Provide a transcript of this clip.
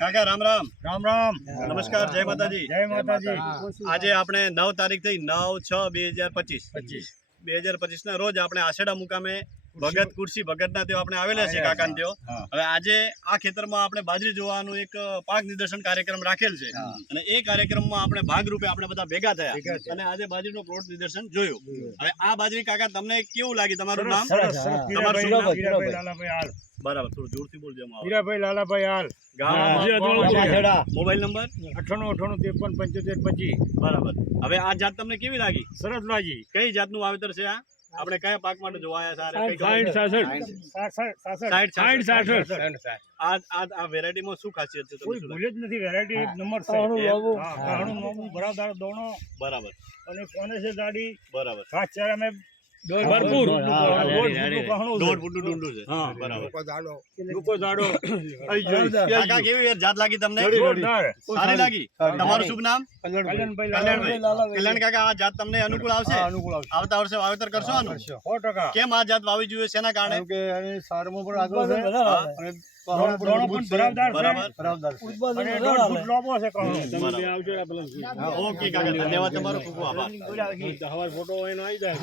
કાકા રામ રામ રામ રામ નમસ્કાર જય માતાજી જય માતાજી આજે આપણે 9 તારીખ થઈ 9/6/2025 2025 ના રોજ આપણે આશેડા મુકામે ભગત કુર્સી ભગતના તેઓ આપણે આવેલા છે કાકા તેઓ હવે આજે આ ખેતરમાં આપણે બાજરી જોવાનું એક પાક નિદર્શન કાર્યક્રમ રાખેલ છે અને એ કાર્યક્રમમાં આપણે ભાગરૂપે આપણે બધા ભેગા થયા અને આજે બાજરીનો પ્લોટ નિદર્શન જોયું હવે આ બાજરી કાકા તમને કેવું લાગી તમારું નામ તમારું શું નામ હીરાભાઈ લાલાભાઈ હાલ બરાબર થોડું જોરથી બોલજો હીરાભાઈ લાલાભાઈ હાલ મોબાઈલ નંબર 9898537525 બરાબર હવે આ જાત તમને કેવી લાગી સરસ લાગી કઈ જાતનું વાવેતર છે આ આપણે કયા પાક માટે જોવાયા આ વેરાયટીમાં શું ખાસિયત છે કોઈ ભૂલ જ નથી વેરાયટી એક નંબર છે કાણું નોમું બરાબર દોણો બરાબર અને કોને છે ગાડી બરાબર ખાસ ચાર અમે ભરપૂર દોઢ ફૂટનું ડુંડું છે હા બરાબર લોકો જાડો કાકા કેવી જાત લાગી તમને જોરદાર સારી લાગી તમારું શુભ નામ કલ્યાણભાઈ કલ્યાણ કાકા આ જાત તમને અનુકૂળ આવશે આવતા વર્ષે વાવેતર કરશો આનું 100% કેમ આ જાત વાવી જોઈએ શેના કારણે કે આની સારમાં પણ આગળ છે અને દોણો પણ બરાબર અને દોઢ ફૂટ લાંબો છે કહું તમે આવજો ઓકે કાકા ધન્યવાદ તમારો ખૂબ ખૂબ આભાર હવા ફોટો એનો આવી જાય